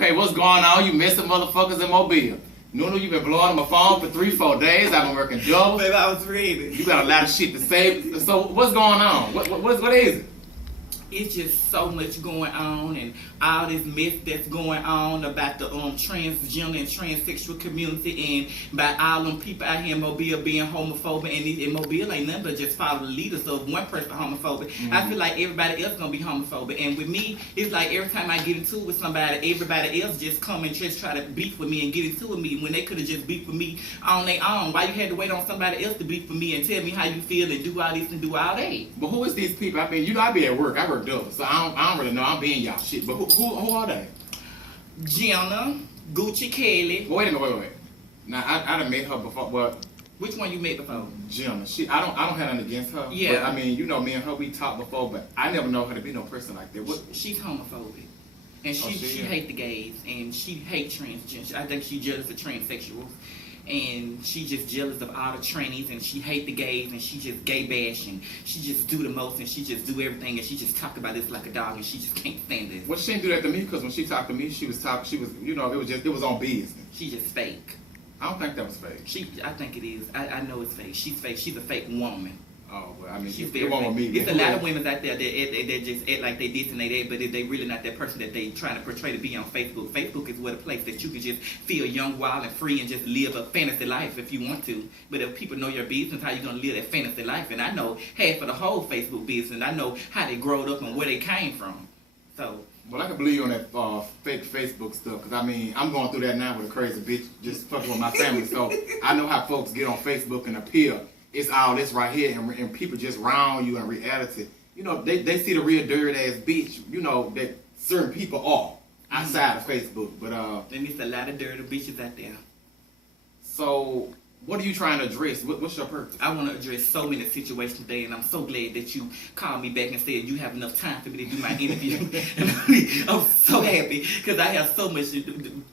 Okay, what's going on? You missing motherfuckers in Mobile. Nunu, you been blowing my phone for 3-4 days. I've been working double. Baby, I was ready. You got a lot of shit to say. So what's going on? What is it? It's just so much going on, and all this mess that's going on about the transgender and transsexual community, and by all them people out here in Mobile being homophobic, and in Mobile ain't nothing but just follow the leader. So if one person homophobic, I feel like everybody else gonna be homophobic. And with me, it's like every time I get into it with somebody, everybody else just come and just try to beef with me and get into it with me when they could have just beef with me on their own. Why you had to wait on somebody else to beef with me and tell me how you feel and do all this and do all that? But who is these people? I mean, you know, I be at work. I work double, so I don't really know. I'm being y'all shit. But who are they? Jenna, Gucci Kelly. Wait a minute, wait. Now I done met her before, but Which one you met before? Jenna. I don't have nothing against her. Yeah. But, I mean, you know, me and her we talked before, but I never know her to be no person like that. What? She's homophobic. And she is? hate the gays, and she hate transgender. I think she's jealous of transsexuals, and she just jealous of all the trannies, and she hate the gays, and she just gay bash, and she just do the most, and she just do everything, and she just talk about this like a dog, and she just can't stand it. Well, she didn't do that to me because when she talked to me, she was, you know, it was on business. She just fake. I don't think that was fake. I think it is. I know it's fake. She's fake. She's a fake woman. Oh, well, I mean, She's it very won't fake. me. It's a lot of women out there that just act like they this and they that, but they really not that person that they trying to portray to be on Facebook. Facebook is what a place that you can just feel young, wild, and free and just live a fantasy life if you want to. But if people know your business, how you gonna live that fantasy life? And I know half of the whole Facebook business. I know how they growed up and where they came from. So. Well, I can believe you on that fake Facebook stuff, because I mean, I'm going through that now with a crazy bitch just fucking with my family. So I know how folks get on Facebook and appear. It's all this right here, and people just round you in reality. You know, they see the real dirty ass bitch, you know, that certain people are outside of Facebook. But and there's a lot of dirty bitches out there. So what are you trying to address? What's your purpose? I want to address so many situations today, and I'm so glad that you called me back and said you have enough time for me to do my interview. I'm so happy because I have so much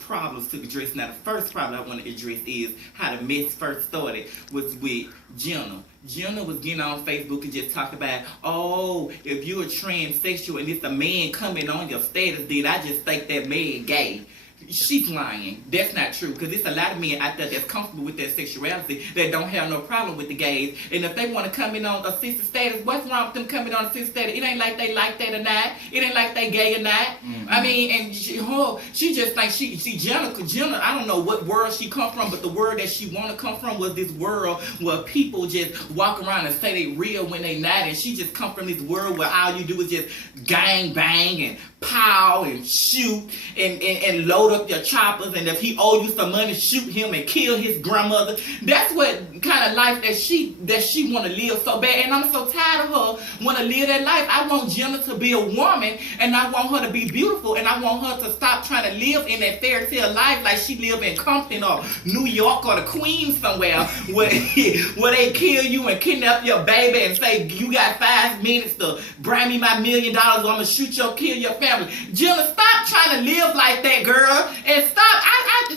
problems to address. Now, the first problem I want to address is how the mess first started was with Jenna. Jenna was getting on Facebook and just talking about, oh, if you're a transsexual and it's a man coming on your status, then I just think that man gay. She's lying. That's not true, because there's a lot of men out there that's comfortable with their sexuality that don't have no problem with the gays. And if they want to come in on assisted status, what's wrong with them coming on assisted status? It ain't like they like that or not. It ain't like they gay or not. Mm-hmm. I mean, and she just like she Jenna, I don't know what world she come from, but the world that she want to come from was this world where people just walk around and say they real when they not, and she just come from this world where all you do is just gang bang and pow and shoot and load up your choppers, and if he owe you some money, shoot him and kill his grandmother. That's what kind of life that she want to live so bad, and I'm so tired of her want to live that life. I want Jenna to be a woman, and I want her to be beautiful, and I want her to stop trying to live in that fairy tale life like she live in Compton or New York or the Queens somewhere where they kill you and kidnap your baby and say you got 5 minutes to bring me my $1 million or I'm gonna shoot you or kill your family. Jenna, stop trying to live like that, girl, and stop.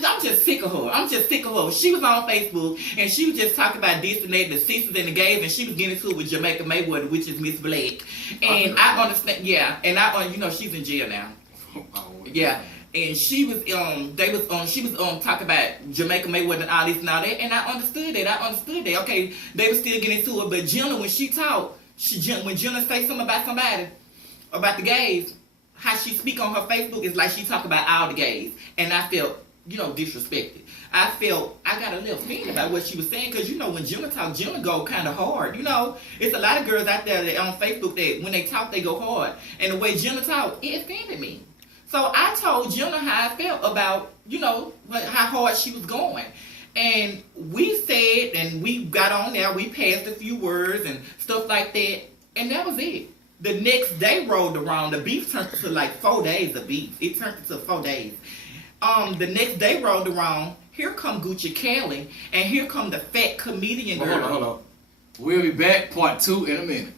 I'm just sick of her. She was on Facebook and she was just talking about this and that, the sisters and the gays, and she was getting into it with Jamaica Mayweather, which is Miss Black. And I understand, yeah, and you know, she's in jail now. Yeah. And she was she was talking about Jamaica Mayweather and all this and all that, and I understood that. Okay, they were still getting into it, but Jenna, when she talk, when Jenna say something about somebody, about the gays, how she speak on her Facebook is like she talk about all the gays, and I felt, you know, disrespected. I got a little offended about what she was saying, because, you know, when Jenna talk, Jenna go kind of hard. You know, it's a lot of girls out there that on Facebook that when they talk, they go hard, and the way Jenna talk, it offended me. So I told Jenna how I felt about, you know, how hard she was going. And we said, and we got on there, we passed a few words and stuff like that, and that was it. The next day rolled around, the beef turned to like 4 days of beef. It turned into 4 days. The next day rolled around, here come Gucci Kelly, and here come the fat comedian girl. Hold on. We'll be back, part 2 in a minute.